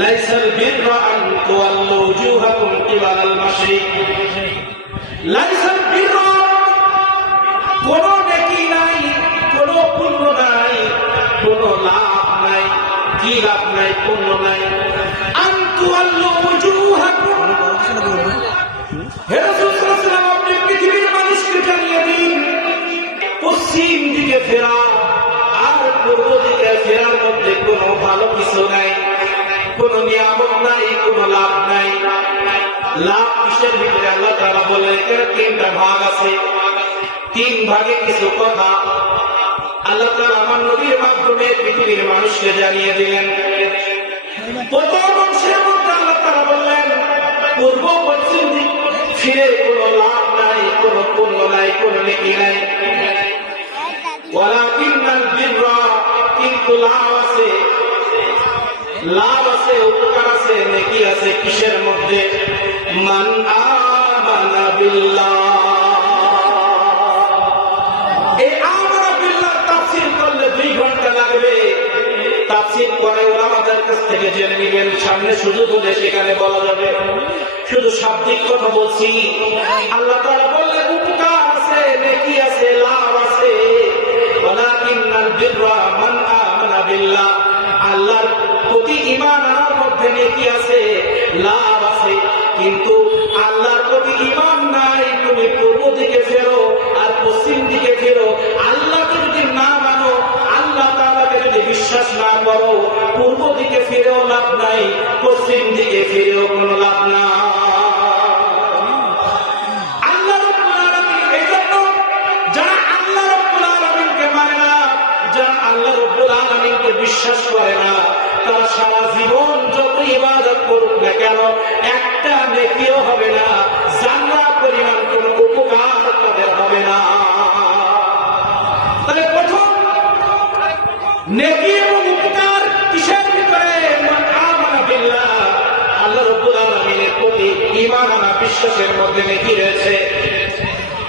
লাইসাল বিররা আন তুওয়াল্লু ওজুহাকুম কিবালাল মাশরিক। লাইসাল বিররা, কোন নেকি নাই, কোন পুণ্য নাই, কোন লাভ নাই। কি লাভ নাই? পুণ্য নাই। আন তুওয়াল্লু ওজুহাকুম, হে রাসূল সাল্লাল্লাহু আলাইহি ওয়াসাল্লাম, আপনি পৃথিবীর মানুষকে জানিয়ে দিন পশ্চিম দিকে ফেরা আর পূর্ব দিকে ফেরার মধ্যে কোনো ভালো কিছু নাই, কোন নিয়ামত নাই, কোন লাভ নাই। লাভ কিসের ভিতরে? আল্লাহ তাআলা বলেন এর তিনটা ভাগ আছে। তিন ভাগে কিছু কথা আল্লাহ তাআলা আমার নবীর মাধ্যমে পৃথিবীর মানুষকে জানিয়ে দিলেন। প্রথম অংশের মধ্যে আল্লাহ তাআলা বললেন পূর্ব পশ্চিম দিক ফিরে কোনো লাভ নাই, কোনো পুণ্য নাই, কোনো নেকি নাই। ওয়ালাকিন্নাল বিররা, কিন্তু লাভ আছে, লাভ আছে, উপকার আছে, নেকি আছে। কিসের মধ্যে? মান আমানা বিল্লাহ। এই আমানা বিল্লাহ তাফসীর করলে 2 ঘন্টা লাগবে। তাফসীর করে ওলামাদের কাছ থেকে জেনে নেবেন, সামনে শুধু বলে সেখানে বলা যাবে। শুধু শাব্দিক কথা বলছি। আল্লাহ তাআলা বললেন উপকার আছে, নেকি আছে, লাভ আছে। ওয়ালাকিন্নাল বিররা মান আমানা বিল্লাহ, আল্লাহর প্রতি ঈমান আনার মধ্যে নেকি আছে, লাভ আছে। কিন্তু আল্লাহর প্রতি ঈমান নাই, তুমি পূর্ব দিকে ফেরো আর পশ্চিম দিকে ফেরো, আল্লাহকে যদি না মানো, আল্লাহ তাআলাকে যদি বিশ্বাস না করো, পূর্ব দিকে ফিরেও লাভ নাই, পশ্চিম দিকে ফিরেও কোনো লাভ নাই। আল্লাহ রাব্বুল আলামিন, এইজন্য যারা আল্লাহ রাব্বুল আলামিনকে মানে না, যারা আল্লাহ রাব্বুল আলামিনকে বিশ্বাস করে না, তারা সারা জীবন যত ইবাদত করুক না কেন, একটা নেকিও হবে না, জান্নাত পরিমাণ কোনো উপকার তাদের হবে না। তাহলে প্রথম নেকি এবং উপকার কিসের ভিতরে? মান আমানা বিল্লাহ, আল্লাহ রাব্বুল আলামিনের প্রতি ঈমান আনা, বিশ্বাসের মধ্যে নেকি রয়েছে।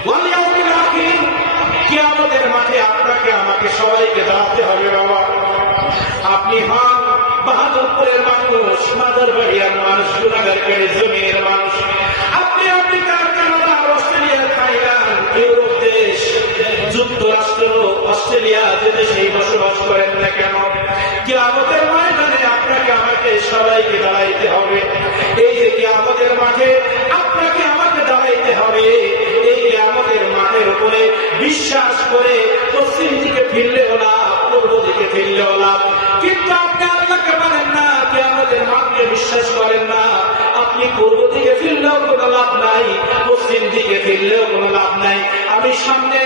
ওয়াল ইয়াউমিল আখির, কিয়ামতের মাঠে আপনাকে আমাকে সবাইকে দাঁড়াতে হবে। বাবা, আপনি হন বাহাদুরপুরের মানুষ, মাদারবাড়িয়ার মানুষ, গুনাগারকের জমির মানুষ, আপনি আমেরিকার, কানাডা, অস্ট্রেলিয়া, থাইল্যান্ড, ইউরোপ দেশ, যুক্তরাষ্ট্র, অস্ট্রেলিয়া, যে দেশেই বসবাস করেন না কেন, কিয়ামতের ময়দানে আপনাকে আমাকে সবাইকে দাঁড়াইতে হবে। এই যে কিয়ামতের মাঠে আপনাকে আমাকে দাঁড়াইতে হবে, এই কিয়ামতের মাঠের উপরে বিশ্বাস করে পশ্চিম দিকে ফিরলেও লাভ, পূর্ব দিকে ফিরলেও লাভ। কিন্তু আপনি আল্লাহকে মানেন না, কিয়ামতের মাঠকে বিশ্বাস করেন না, আপনি পূর্ব দিকে ফিরলেও কোনো লাভ নাই, পশ্চিম দিকে ফিরলেও কোনো লাভ নাই। আমি সামনে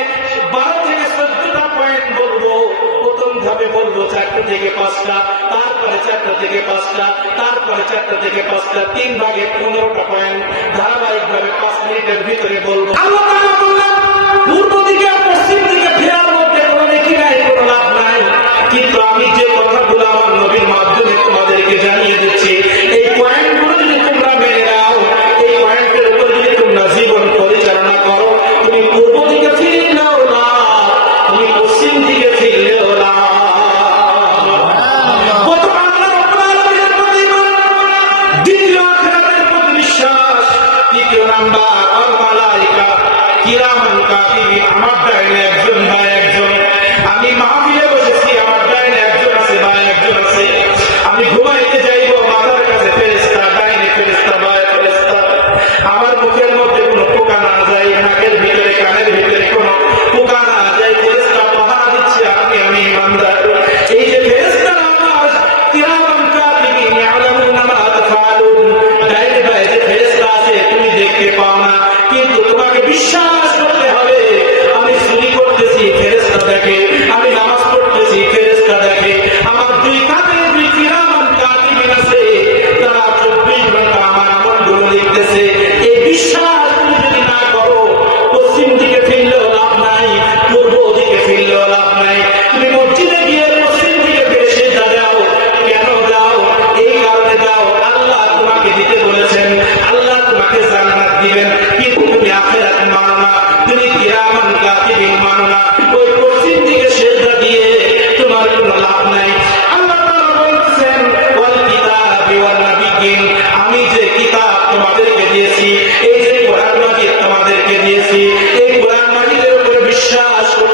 12 থেকে 14টা পয়েন্ট বলবো। প্রথম ধাপে বলবো 4টা থেকে 5টা, তারপরে 4টা থেকে 5টা, তারপরে 4টা থেকে 5টা, 3 ভাগে 15টা পয়েন্ট ধারাবাহিকভাবে 5 মিনিটের ভিতরে বলবো। আল্লাহ তাআলা বললেন পূর্ব দিকে পশ্চিম দিকে ফেরার মধ্যে কোনো নেকি নাই, কোনো লাভ নাই। কিন্তু আমি যে কথাগুলো আমার নবীর মাধ্যমে তোমাদেরকে জানিয়ে দিচ্ছি, এই পয়েন্টগুলো যদি তোমরা মেনে নাও, এই পয়েন্টের উপর যদি তোমরা জীবন পরিচালনা করো, তুমি পূর্ব দিকে ফিরলেও লাভ, তুমি পশ্চিম দিকে ফিরলেও লাভ। প্রথম আল্লাহ রাব্বুল আলামিনের প্রতি ঈমান, দ্বিতীয় আখিরাতের প্রতি বিশ্বাস, তৃতীয় নাম্বার আল মালায়েকা কিরামান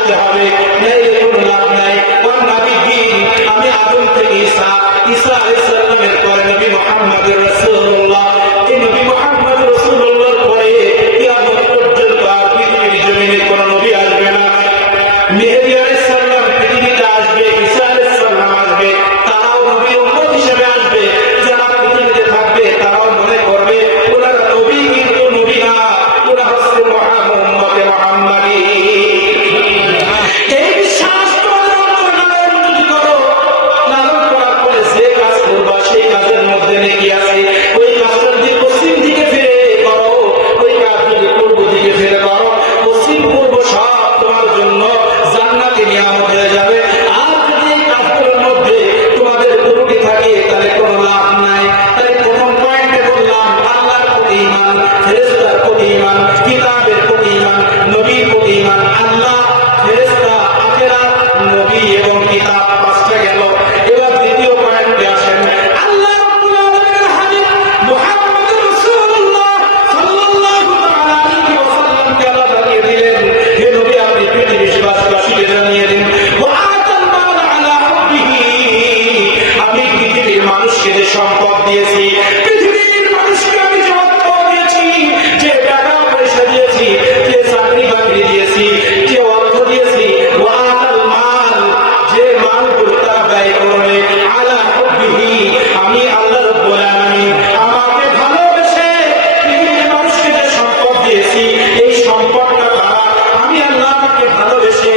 আসতে হবে, নাইলে কোনো লাভ নাই। ওয়ান নাবিয়্যিন, আমি আদম থেকে ঈসা, ঈসা আলাইহিস সালামের পরে নবী মুহাম্মদুর রাসূলুল্লাহ, এই নবী মুহাম্মদ রাসূলুল্লাহর পরে কিয়ামত পর্যন্ত আর পৃথিবীর জমিনে কোনো নবী আসবে না। মেহেদী আলাইহিস সালাম পৃথিবীতে আসবে, ঈসা আলাইহিস সালাম আসবে, তারাও নবীর উম্মত হিসেবে আসবে। যারা পৃথিবীতে থাকবে তারাও মনে করবে ওনারা নবী, কিন্তু নবী না, ওরা হচ্ছে উম্মতে মুহাম্মাদী। এই বিশ্বাস তোমাদের অন্তরে লালন যদি করো, লালন করার পরে যে কাজ করবা সেই কাজের মধ্যে নেকি আছে। ওই কাজটা যদি পশ্চিম দিকে ফিরে করো, ওই কাজ যদি পূর্ব দিকে ফিরে করো, পশ্চিম পূর্ব সব তোমার জন্য জান্নাতি নিয়ামত হয়ে যাবে। আর যদি এই কাজগুলোর মধ্যে তোমাদের ত্রুটি থাকে তাহলে কোনো লাভ নাই। তাই প্রথম পয়েন্টে বললাম আল্লাহর প্রতি ঈমান, ফেরেশতার প্রতি ঈমান, কিতাবের প্রতি ঈমান, নবীর প্রতি ঈমান। আল্লাহ, ফেরেশতা, আখিরাত, নবী এবং কিতাব, পাঁচটা গেল। এবার দ্বিতীয় পয়েন্টে আসেন। আল্লাহ রাব্বুল আলামিনের হাবিব মুহাম্মদুর রাসূলুল্লাহ সাল্লাল্লাহু তাআলা আলাইহি ওয়াসাল্লামকে আল্লাহ জানিয়ে দিলেন, হে নবী আপনি পৃথিবীবাসীকে জানিয়ে দিন, ওয়া আতাল মাল আলা হুব্বিহি, আমি পৃথিবীর মানুষকে যে সম্পদ দিয়েছি, পৃথিবীর মানুষকে আমি যে অর্থ দিয়েছি, যে টাকা পয়সা দিয়েছি, যে চাকরি বাকরি দিয়েছি, যে অর্থ দিয়েছি, ওয়া আতাল মাল, যে মালগুলো তারা ব্যয় করবে, আলা হুব্বিহি, আমি আল্লাহ রাব্বুল আলামিন আমাকে ভালোবেসে পৃথিবীর মানুষকে যে সম্পদ দিয়েছি, এই সম্পদটা দ্বারা আমি আল্লাহ আমাকে ভালোবেসে